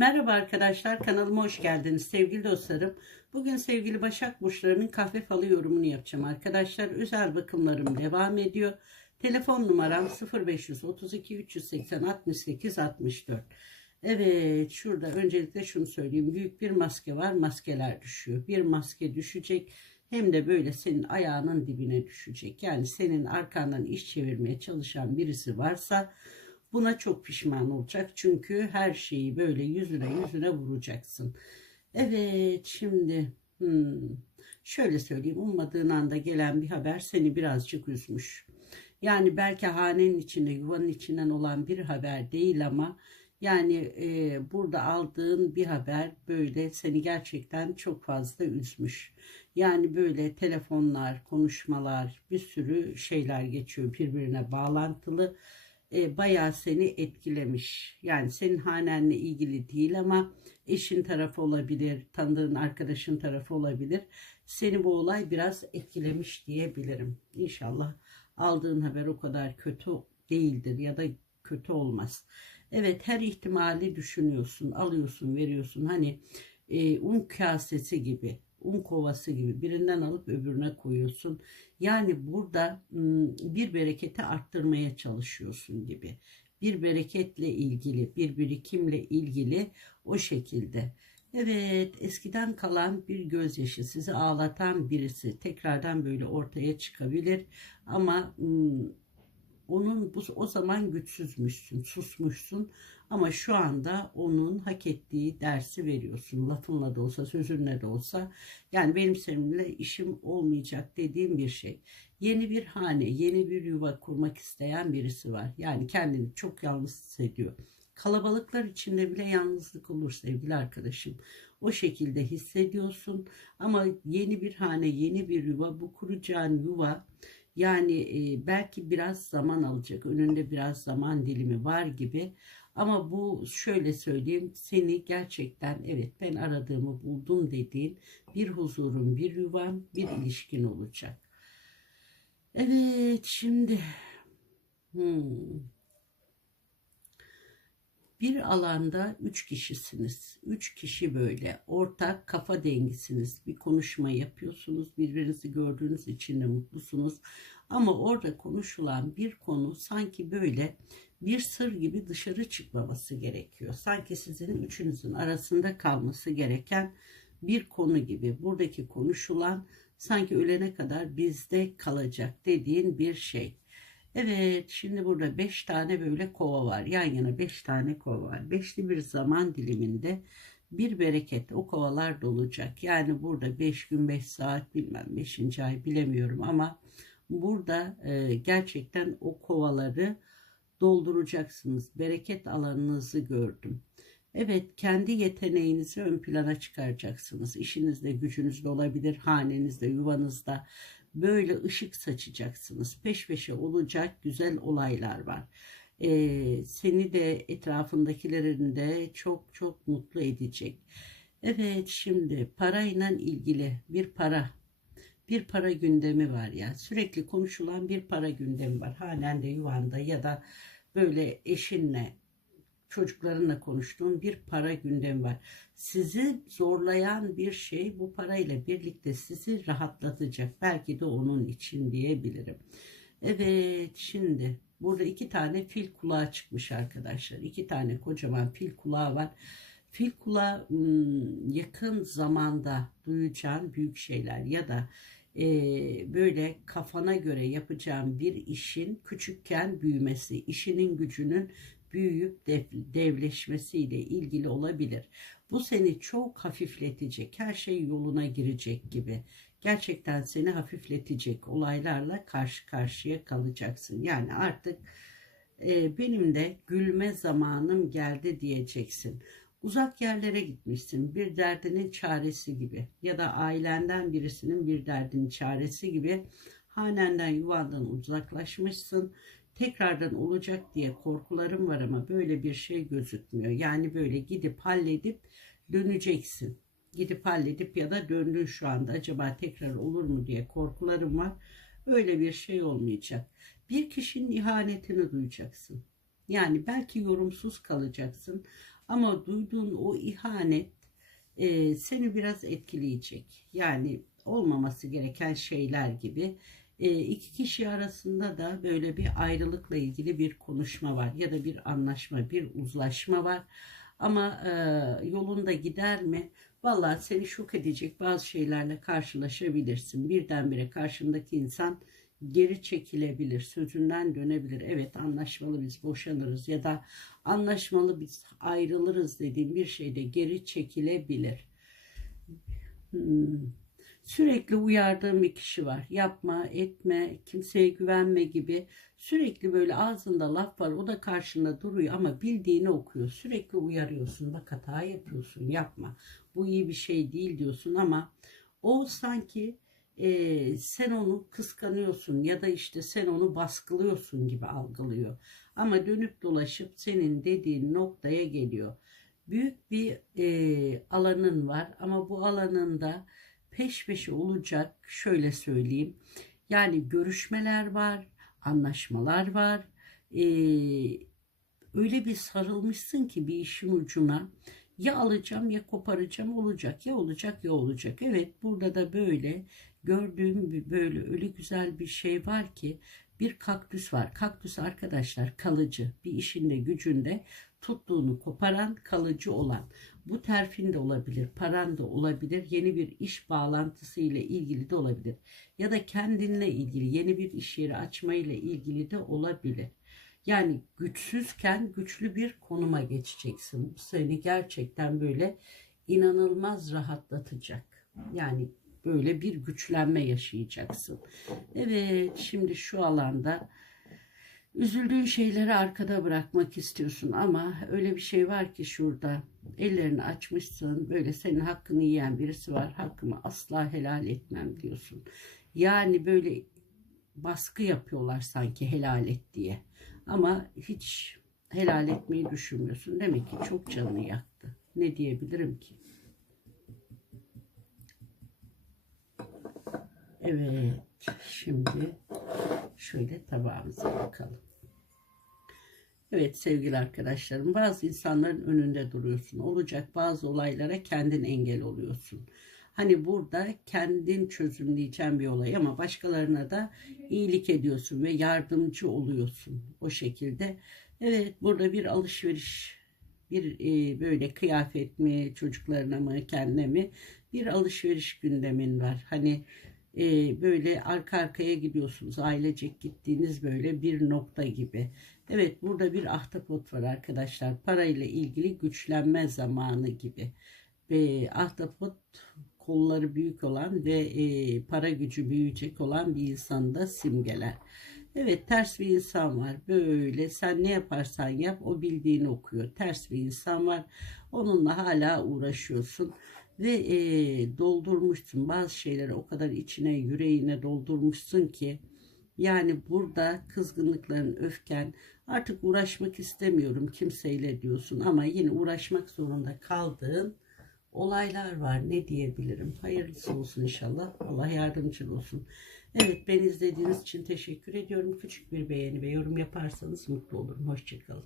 Merhaba arkadaşlar kanalıma hoş geldiniz sevgili dostlarım. Bugün sevgili Başak Burçlarının kahve falı yorumunu yapacağım arkadaşlar. Özel bakımlarım devam ediyor. Telefon numaram 0532 380 68 64. Evet şurada öncelikle şunu söyleyeyim. Büyük bir maske var maskeler düşüyor. Bir maske düşecek hem de böyle senin ayağının dibine düşecek. Yani senin arkandan iş çevirmeye çalışan birisi varsa Buna çok pişman olacak. Çünkü her şeyi böyle yüzüne yüzüne vuracaksın. Evet şimdi hmm, şöyle söyleyeyim. Ummadığın anda gelen bir haber seni birazcık üzmüş. Yani belki hanenin içinde yuvanın içinden olan bir haber değil ama yani e, burada aldığın bir haber böyle seni gerçekten çok fazla üzmüş. Yani böyle telefonlar, konuşmalar, bir sürü şeyler geçiyor birbirine bağlantılı e, bayağı seni etkilemiş. Yani senin hanenle ilgili değil ama eşin tarafı olabilir, tanıdığın arkadaşın tarafı olabilir. Seni bu olay biraz etkilemiş diyebilirim. İnşallah aldığın haber o kadar kötü değildir ya da kötü olmaz. Evet her ihtimali düşünüyorsun, alıyorsun, veriyorsun. Hani e, un kasesi gibi un kovası gibi birinden alıp öbürüne koyuyorsun. Yani burada bir bereketi arttırmaya çalışıyorsun gibi. Bir bereketle ilgili, bir birikimle ilgili o şekilde. Evet, eskiden kalan bir gözyaşı sizi ağlatan birisi tekrardan böyle ortaya çıkabilir ama onun bu o zaman güçsüzmüşsün, susmuşsun ama şu anda onun hak ettiği dersi veriyorsun. Lafınla da olsa, sözünle de olsa. Yani benim seninle işim olmayacak dediğim bir şey. Yeni bir hane, yeni bir yuva kurmak isteyen birisi var. Yani kendini çok yalnız hissediyor. Kalabalıklar içinde bile yalnızlık olur sevgili arkadaşım. O şekilde hissediyorsun ama yeni bir hane, yeni bir yuva, bu kuracağın yuva yani e, belki biraz zaman alacak. Önünde biraz zaman dilimi var gibi. Ama bu şöyle söyleyeyim seni gerçekten evet ben aradığımı buldum dediğin bir huzurun, bir yuvan, bir ilişkin olacak. Evet şimdi hmm. bir alanda üç kişisiniz. Üç kişi böyle ortak kafa dengisiniz. Bir konuşma yapıyorsunuz. Birbirinizi gördüğünüz için de mutlusunuz. Ama orada konuşulan bir konu sanki böyle bir sır gibi dışarı çıkmaması gerekiyor. Sanki sizin üçünüzün arasında kalması gereken bir konu gibi. Buradaki konuşulan sanki ölene kadar bizde kalacak dediğin bir şey. Evet şimdi burada beş tane böyle kova var. Yan yana beş tane kova var. Beşli bir zaman diliminde bir bereket o kovalar dolacak. Yani burada beş gün beş saat bilmem beşinci ay bilemiyorum ama burada e, gerçekten o kovaları dolduracaksınız. Bereket alanınızı gördüm. Evet kendi yeteneğinizi ön plana çıkaracaksınız. İşinizde, gücünüzde olabilir, hanenizde, yuvanızda böyle ışık saçacaksınız. Peş peşe olacak güzel olaylar var. Ee, seni de etrafındakilerin de çok çok mutlu edecek. Evet şimdi parayla ilgili bir para bir para gündemi var ya. Sürekli konuşulan bir para gündemi var. Halen de yuvanda ya da böyle eşinle çocuklarınla konuştuğun bir para gündemi var. Sizi zorlayan bir şey bu parayla birlikte sizi rahatlatacak. Belki de onun için diyebilirim. Evet şimdi burada iki tane fil kulağı çıkmış arkadaşlar. İki tane kocaman fil kulağı var. Fil kulağı yakın zamanda duyacağın büyük şeyler ya da e, böyle kafana göre yapacağın bir işin küçükken büyümesi, işinin gücünün büyüyüp dev, devleşmesiyle ilgili olabilir. Bu seni çok hafifletecek, her şey yoluna girecek gibi. Gerçekten seni hafifletecek olaylarla karşı karşıya kalacaksın. Yani artık e, benim de gülme zamanım geldi diyeceksin. Uzak yerlere gitmişsin bir derdinin çaresi gibi ya da ailenden birisinin bir derdinin çaresi gibi hanenden yuvandan uzaklaşmışsın. Tekrardan olacak diye korkularım var ama böyle bir şey gözükmüyor. Yani böyle gidip halledip döneceksin. Gidip halledip ya da döndün şu anda acaba tekrar olur mu diye korkularım var. Öyle bir şey olmayacak. Bir kişinin ihanetini duyacaksın. Yani belki yorumsuz kalacaksın Ama duyduğun o ihanet e, seni biraz etkileyecek. Yani olmaması gereken şeyler gibi. E, iki kişi arasında da böyle bir ayrılıkla ilgili bir konuşma var ya da bir anlaşma, bir uzlaşma var. Ama e, yolunda gider mi? Vallahi seni şok edecek bazı şeylerle karşılaşabilirsin. Birdenbire karşındaki insan geri çekilebilir, sözünden dönebilir. Evet anlaşmalı biz boşanırız ya da anlaşmalı biz ayrılırız dediğim bir şeyde geri çekilebilir. Hmm. Sürekli uyardığım bir kişi var. Yapma, etme, kimseye güvenme gibi. Sürekli böyle ağzında laf var. O da karşında duruyor ama bildiğini okuyor. Sürekli uyarıyorsun. Bak hata yapıyorsun. Yapma. Bu iyi bir şey değil diyorsun ama o sanki e, sen onu kıskanıyorsun ya da işte sen onu baskılıyorsun gibi algılıyor. Ama dönüp dolaşıp senin dediğin noktaya geliyor. Büyük bir e, alanın var ama bu alanında peş peşe olacak şöyle söyleyeyim. Yani görüşmeler var, anlaşmalar var. E, öyle bir sarılmışsın ki bir işin ucuna ya alacağım ya koparacağım olacak ya olacak ya olacak. Evet burada da böyle gördüğüm bir böyle öyle güzel bir şey var ki bir kaktüs var. Kaktüs arkadaşlar kalıcı bir işinde gücünde tuttuğunu koparan kalıcı olan. Bu terfin de olabilir, paran da olabilir, yeni bir iş bağlantısı ile ilgili de olabilir. Ya da kendinle ilgili yeni bir iş yeri açma ile ilgili de olabilir. Yani güçsüzken güçlü bir konuma geçeceksin. Bu seni gerçekten böyle inanılmaz rahatlatacak. Yani böyle bir güçlenme yaşayacaksın. Evet şimdi şu alanda üzüldüğün şeyleri arkada bırakmak istiyorsun ama öyle bir şey var ki şurada ellerini açmışsın böyle senin hakkını yiyen birisi var hakkımı asla helal etmem diyorsun. Yani böyle baskı yapıyorlar sanki helal et diye ama hiç helal etmeyi düşünmüyorsun. Demek ki çok canını yaktı. Ne diyebilirim ki? Evet. Şimdi şöyle tabağımıza bakalım. Evet sevgili arkadaşlarım bazı insanların önünde duruyorsun. Olacak bazı olaylara kendin engel oluyorsun. Hani burada kendin çözümleyeceğin bir olay ama başkalarına da iyilik ediyorsun ve yardımcı oluyorsun o şekilde. Evet burada bir alışveriş bir e, böyle kıyafet mi çocuklarına mı kendine mi bir alışveriş gündemin var. Hani e, böyle arka arkaya gidiyorsunuz ailecek gittiğiniz böyle bir nokta gibi. Evet burada bir ahtapot var arkadaşlar parayla ilgili güçlenme zamanı gibi. E, ahtapot kolları büyük olan ve e, para gücü büyüyecek olan bir insanı da simgeler. Evet ters bir insan var böyle sen ne yaparsan yap o bildiğini okuyor. Ters bir insan var onunla hala uğraşıyorsun ve e, doldurmuşsun bazı şeyleri o kadar içine yüreğine doldurmuşsun ki yani burada kızgınlıkların öfken artık uğraşmak istemiyorum kimseyle diyorsun ama yine uğraşmak zorunda kaldığın olaylar var. Ne diyebilirim? Hayırlısı olsun inşallah. Allah yardımcın olsun. Evet beni izlediğiniz için teşekkür ediyorum. Küçük bir beğeni ve yorum yaparsanız mutlu olurum. Hoşçakalın.